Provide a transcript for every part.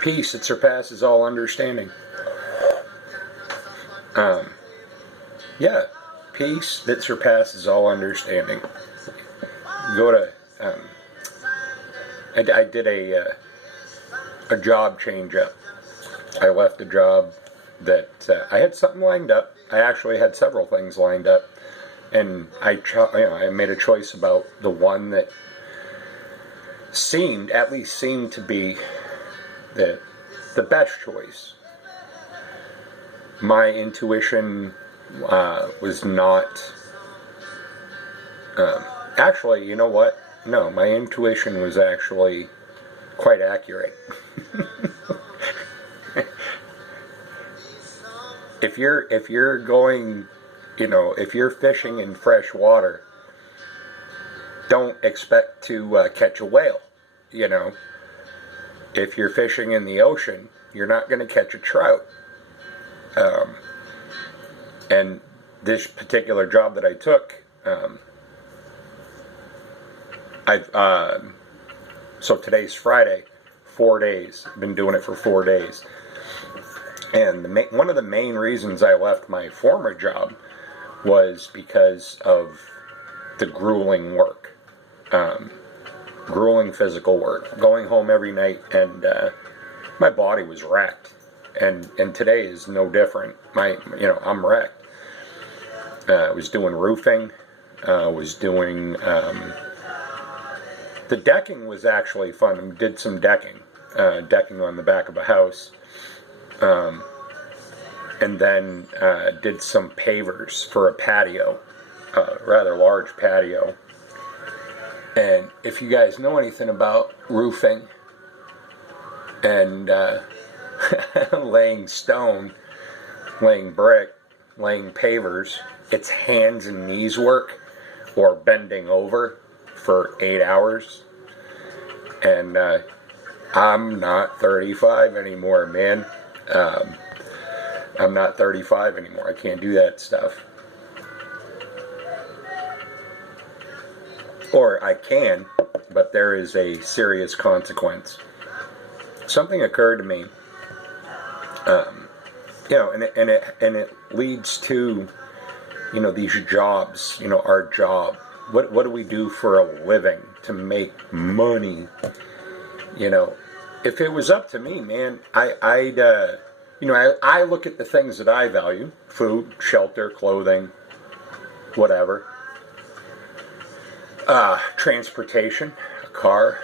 Peace that surpasses all understanding. Yeah, peace that surpasses all understanding. Go to, I did a job change up. I left a job that I had something lined up. I actually had several things lined up, and I made a choice about the one that at least seemed to be the best choice. My intuition was not. Actually, you know what? No, my intuition was actually quite accurate. If you're going, if you're fishing in fresh water, don't expect to catch a whale. If you're fishing in the ocean, you're not going to catch a trout. And this particular job that I took, so today's Friday, 4 days. I've been doing it for 4 days. And one of the main reasons I left my former job was because of the grueling work. Grueling physical work. Going home every night, and my body was wrecked. And today is no different. I'm wrecked. I was doing roofing. Was doing the decking was actually fun. I did some decking on the back of a house, and then did some pavers for a patio, rather large patio. And if you guys know anything about roofing and laying stone, laying brick, laying pavers, it's hands and knees work, or bending over for 8 hours. And I'm not 35 anymore, man. I'm not 35 anymore. I can't do that stuff. Or I can, but there is a serious consequence. Something occurred to me, and it leads to, these jobs, our job. What do we do for a living to make money? If it was up to me, man, I look at the things that I value: food, shelter, clothing, whatever. Transportation, a car,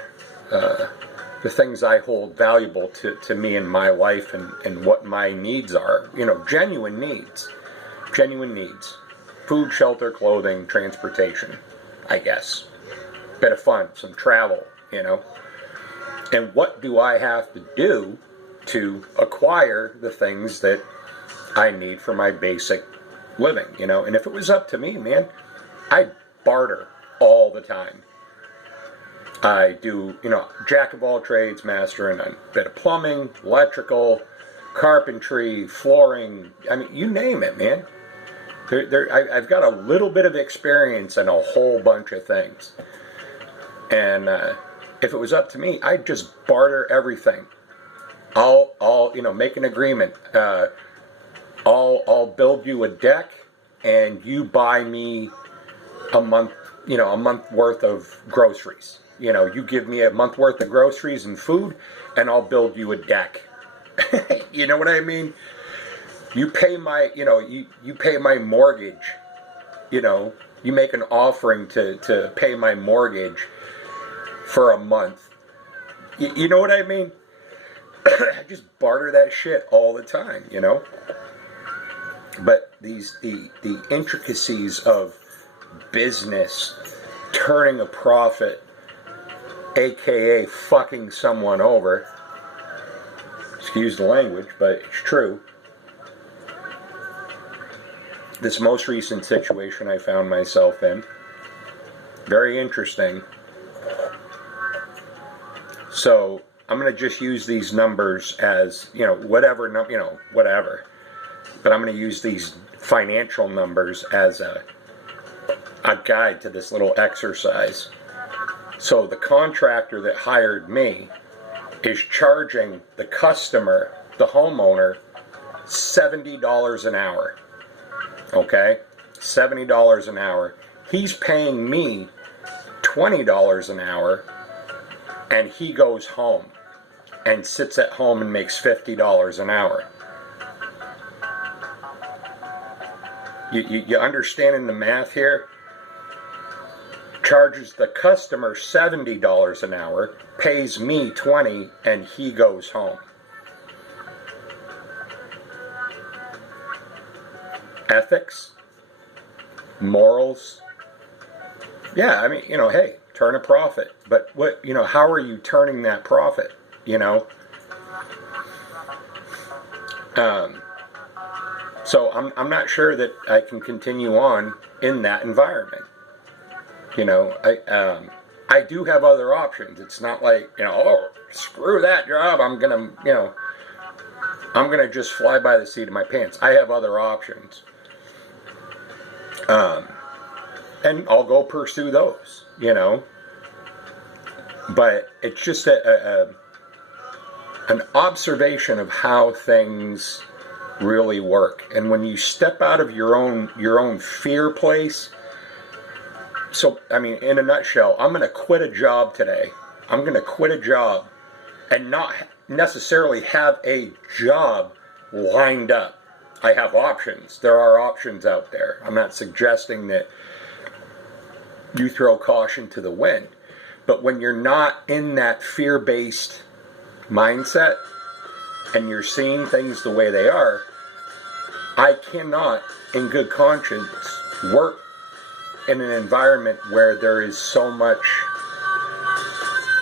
the things I hold valuable to me in my life, and what my needs are, genuine needs. Food, shelter, clothing, transportation, I guess. Bit of fun, some travel, And what do I have to do to acquire the things that I need for my basic living, And if it was up to me, man, I'd barter all the time. I do, jack of all trades, master in a bit of plumbing, electrical, carpentry, flooring. I mean, you name it, man. I've got a little bit of experience in a whole bunch of things. And if it was up to me, I'd just barter everything. I'll make an agreement. I'll build you a deck, and you buy me a month worth of groceries. You give me a month worth of groceries and food, and I'll build you a deck. You know what I mean? You pay my, you pay my mortgage. You make an offering to pay my mortgage for a month. You know what I mean? I just barter that shit all the time, But the intricacies of business, turning a profit, aka fucking someone over, excuse the language, but it's true. This most recent situation I found myself in, very interesting. So I'm going to just use these numbers as, whatever. But I'm going to use these financial numbers as a guide to this little exercise. So the contractor that hired me is charging the customer, the homeowner, $70 an hour. Okay? $70 an hour. He's paying me $20 an hour, and he goes home and sits at home and makes $50 an hour. You understanding the math here? Charges the customer $70 an hour, pays me $20, and he goes home. Ethics? Morals? Yeah, I mean, hey, turn a profit. But what, how are you turning that profit? So I'm not sure that I can continue on in that environment. I do have other options. It's not like, oh, screw that job. I'm gonna just fly by the seat of my pants. I have other options. And I'll go pursue those, But it's just an observation of how things really work. And when you step out of your own fear place, so, I mean, in a nutshell, I'm going to quit a job today. I'm going to quit a job and not necessarily have a job lined up. I have options. There are options out there. I'm not suggesting that you throw caution to the wind. But when you're not in that fear-based mindset and you're seeing things the way they are, I cannot, in good conscience, work in an environment where there is so much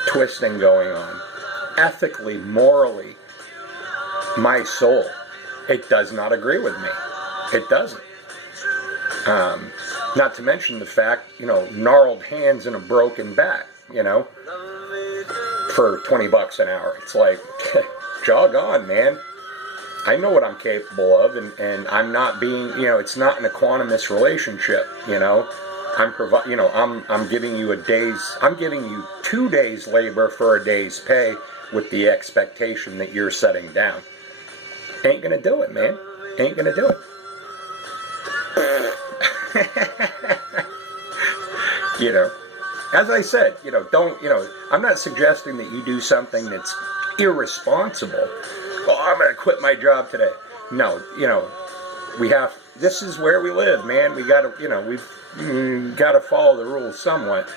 twisting going on. Ethically, morally, my soul, it does not agree with me. It doesn't. Not to mention the fact, gnarled hands and a broken back, for $20 an hour. It's like, jog on, man. I know what I'm capable of, and I'm not being, it's not an equanimous relationship, I'm giving you I'm giving you 2 days labor for a day's pay with the expectation that you're setting down. Ain't gonna do it, man. Ain't gonna do it. As I said, I'm not suggesting that you do something that's irresponsible. Well, I'm gonna quit my job today. No, this is where we live, man. We gotta, we've got to follow the rules somewhat.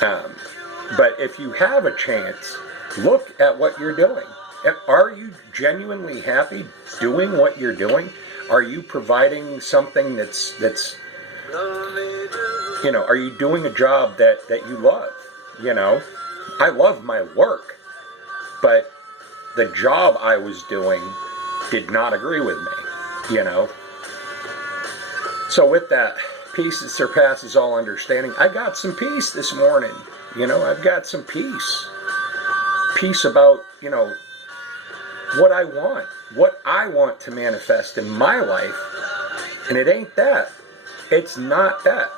But if you have a chance, look at what you're doing. Are you genuinely happy doing what you're doing? Are you providing something that's are you doing a job that you love? I love my work, but the job I was doing did not agree with me, So with that, peace that surpasses all understanding. I got some peace this morning. I've got some peace. Peace about, what I want to manifest in my life. And it ain't that. It's not that.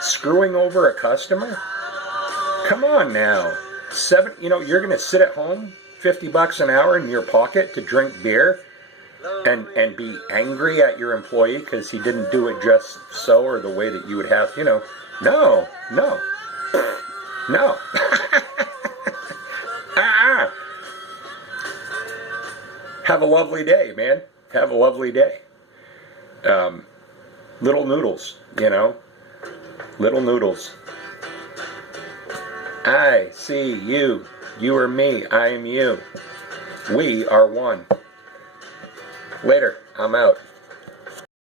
Screwing over a customer? Come on now. You're going to sit at home, $50 an hour in your pocket to drink beer and be angry at your employee because he didn't do it just so or the way that you would have, No. Have a lovely day, man. Have a lovely day. Little noodles, Little noodles. I see you. You are me. I am you. We are one. Later. I'm out.